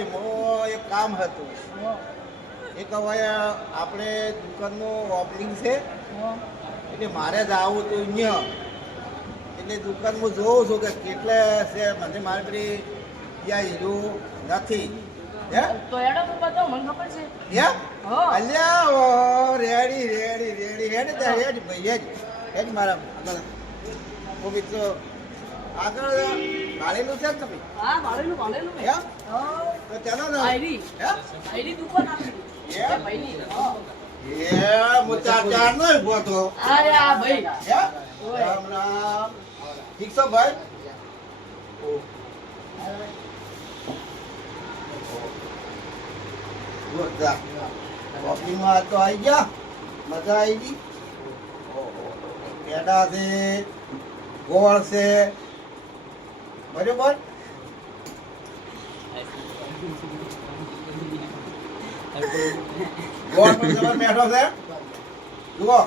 ભાઈ મો એક કામ હતું એક હવે આપણે દુકાનનું ઓપનિંગ છે એટલે મારે જ આવું હતું અહીંયા એટલે દુકાનમાં જોઉં છું કે કેટલે છે મને મારી પેલી ત્યાં હીરું નથી હે તો એડો હું બતાવ મને ખબર છે હે હા. અલ્યા રેડી રેડી રેડી હેડ ત્યાં હેડ ભાઈ હેડ મારા આગળ ઓ મિત્રો આગળ ભાડેલું છે ને તમે હા ભાડેલું હે હા તો ચાલો ને આઈડી હે આઈડી દુકાન આપી હે? એ ભાઈની હા એ મોટા ચાર નો ઉભો તો અરે આ ભાઈ હે ઓય. રામ રામ ઠીક છો ભાઈ ઓ જોરદાર ઓફિસમાં તો આવી ગયા મજા આવી ગઈ પેડા છે ગોળ છે બરોબર ગોળ પણ તમારે બેઠો છે જુઓ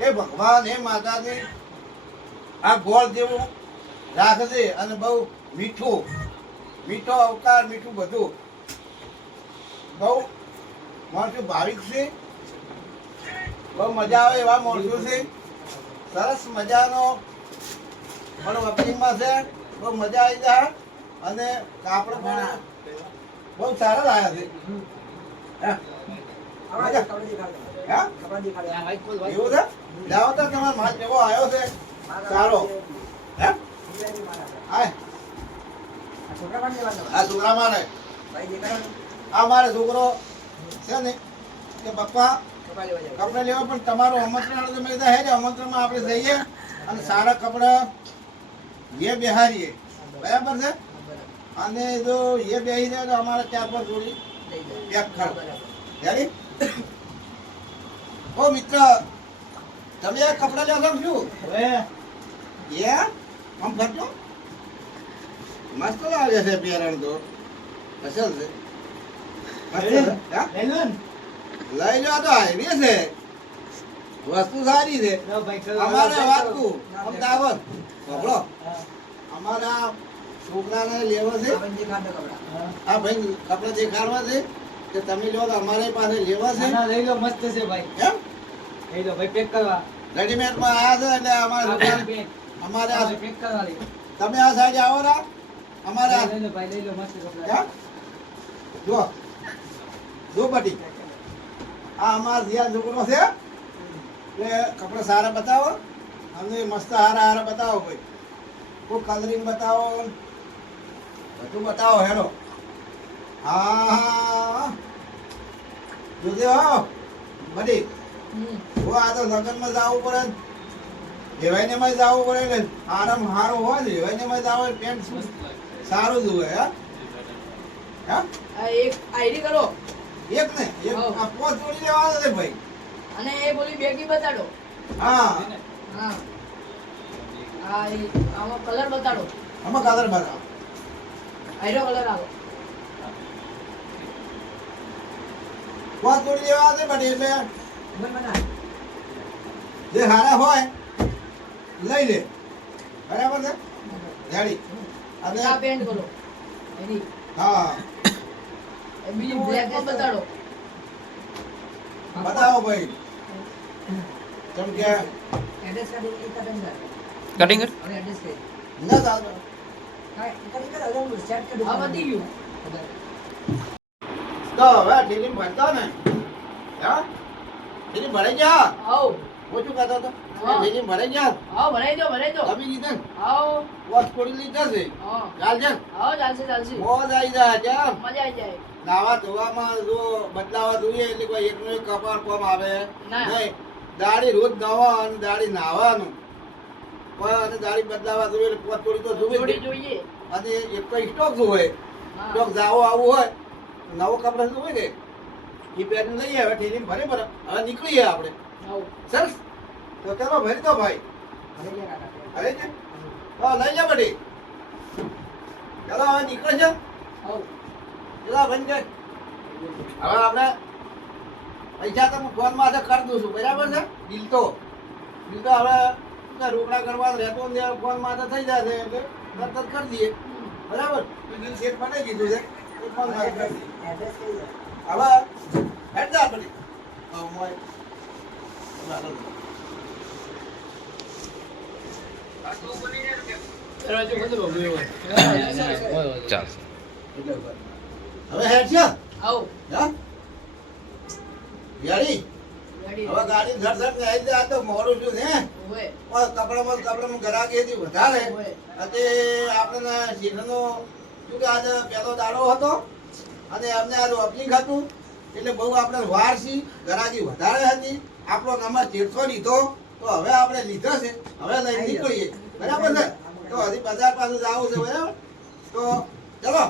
એ ભગવાન એ માતાજી આ ગોળ જેવું રાખશે અને બહુ મીઠું મીઠો અવતાર મીઠું બધું બહુ માણસો ભાવિક છે બહુ મજા આવે એવા માણસો છે સરસ મજાનો પણ ઓપનિંગમાં છે બહુ મજા આવી જાય અને કાપડ પણ બહુ સારા લાયા છે હે? મજા? હે? એવું છે જાઓ તો તમારો માલ કેવો આવ્યો છે સારો હે હાય આ છોકરા મારે આ મારે છોકરો છે ને કે પપ્પા કપડા લેવા પણ તમારું આમંત્રણ તો મેં કીધું હે આમંત્રણમાં આપણે જઈએ અને સારા કપડા એ બેહારીએ બરાબર છે અને જો એ બેસી જાય તો અમારે 4-5 જોડી પેક કર રેડી ઓ મિત્ર તમે આ કપડા લેવા શું એ આમ ફરજો મસ્ત લાગે છે પેરણ તો અસલ છે લઈ લો તો હાઈવે છે વસ્તુ સારી છે અમારે વાતકુ અમદાવાદ સાંભળો અમારા છોકરાને લેવા છે આ ભાઈ કપડા દેખાડવા છે કે તમે લો તો અમારે પાસે લેવા છે લઈ લો મસ્ત છે ભાઈ એમ લઈ લો ભાઈ પેક કરવા રેડીમેડ માં આવ્યા છે એટલે અમારે દુકાન અમારે આ પેક કરવા લઈ તમે આ સાઈડ આવો રા અમારે આ લઈ લો ભાઈ લઈ લો મસ્ત કપડા હે? જો બટી આ અમારા જ્યાં છોકરો છે એ કપડા સારા બતાવો અને મસ્ત હારા હારા બતાવો ભાઈ કોઈ કલરિંગ બતાવો બધું બતાવો હેડો હા જોજે હો બટી ઓ આ તો લગ્નમાં જવું પડે લેવાઈને માં જવું પડે ને આરામ સારો હોય ને લેવાઈને માં જવું પેન્ટ સારું જ હોય હે આ એક આઈડી કરો એક ને એક હા. આ પોત જોડી લેવા દે ભાઈ અને એ બોલી બેગી બતાડો હા હા આ આમાં કલર બતાડો આમાં કાદર બતાવો આઈરો કલર આવો પોત જોડી લેવા દે બટી એટલે જે હારા હોય લઈ લે બરાબર છે રેડી અને આ પેન્ટ કરો એની હા એ બીજી બ્લેક માં બતાડો બતાવો ભાઈ કેમ કે કટિંગ કર ના ચાલતો આ બધી ગયું તો હવે ઠીલી ભરતા ને હા ઠીલી ભરાઈ જા આવો ઓછું કહેતો તો હા. ઠીલી ભરાઈ જા આવો ભરાઈ દો તમે કીધું ને આવો વોચ પડી લીધા છે હા ચાલ છે આવો ચાલશે ચાલશે મોજ આવી જાય કેમ મજા આવી જાય નાવા ધોવામાં જો બદલાવા જોઈએ એટલે કોઈ એકનો એક કપાળ કોમ આવે ના. નહીં દાઢી રોજ નવા અને દાઢી નાવાનું પણ અને દાઢી બદલાવા જોઈએ એટલે પોત થોડી તો જોવી જ જોડી નહીં. જોઈએ અને એક તો સ્ટોક જોવે હા. સ્ટોક જાવો આવું હોય નવો કપડા જોવે કે એ પહેરીને લઈએ હવે ઠેલીને ભરે ભરે હવે નીકળીએ આપણે આવો સરસ તો ચાલો ભરી દો ભાઈ અરે છે હા લઈ જા બધી ચાલો હવે નીકળે છે આવો ચાલો ભાઈ કે હવે આપણે પૈસા તો હું ફોન માં કરી દઉં છું બરાબર છે બિલ તો હવે રોકડા કરવા રહેતો ફોન માં થઈ જશે એટલે તરત જ કરી દઈએ બરાબર બિલ સેટ બનાવી દીધું છે એડ્રેસ કઈ છે? હવે હેડ જા બધી મોય ચાલો દરવાજો બંધ રહો હોય ચાલશે. એટલે હવે હેડ છે આવો હા યારી ગાડી હવે ગાડી ઝટ ઝટ ને આવી જાય તો મોડું છું ને હોય કપડામાં ગરાકી હતી વધારે હોય અને આપણે શીખનો શું કે આજે પહેલો દાડો હતો અને અમને આજે ઓપનિંગ હતું એટલે બહુ આપણે વાર છી ગરાકી વધારે હતી આપણો નંબર 150 લીધો તો હવે આપણે લીધો છે હવે લઈને નીકળીએ બરાબર ને તો હજી બજાર પાછું જવું છે બરાબર તો ચલો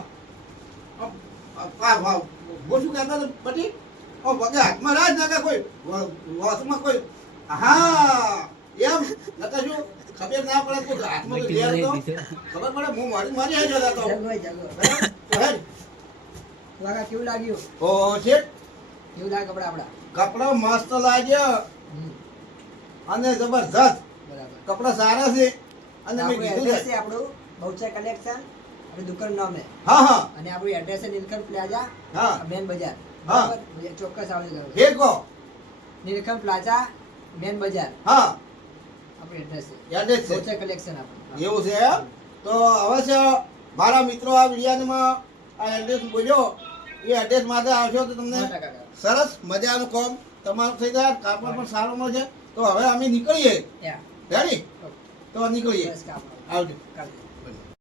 હું શું કહેતો હતો પછી ઓ વગે હાથમાં રાજ નાખે કોઈ વોશમાં કોઈ હા એમ નકા શું ખબર ના પડે કોઈ હાથમાં કોઈ લેર તો ખબર પડે હું મારી આવી જતો હતો જગો, જગો. બરાબર? તો હેડ વાઘા કેવું લાગ્યું? ઓ શેઠ કેવું લાગે કપડા આપડા? કપડા મસ્ત લાગ્યા હમ, અને જબરજસ્ત બરાબર. કપડા સારા છે અને મેં આપણું કીધું એડ્રેસ છે છે આપણું બહુચા કલેક્શન આપણી દુકાન નામ છે હા હા અને આપણું એડ્રેસ છે નીલકંઠ પ્લાઝા હા મેન બજાર હા. બરાબર? ચોક્કસ આવજો તમે. જે કહો નીલકંઠ પ્લાઝા મેન બજાર હા આપણું એડ્રેસ છે એડ્રેસ છે બહુચા કલેક્શન આપણું. એવું છે એમ? તો અવશ્ય મારા મિત્રો આ વિડીયામાં આ એડ્રેસ બોલ્યો એ એડ્રેસ માટે આવશો તો તમને 100% સરસ મજાનું કામ તમારું થઈ જાય કાપડ પણ સારું મળશે તો હવે અમે નીકળીએ યા રેડી ઓકે. તો નીકળીએ બસ કામ આવજો કાઢજો.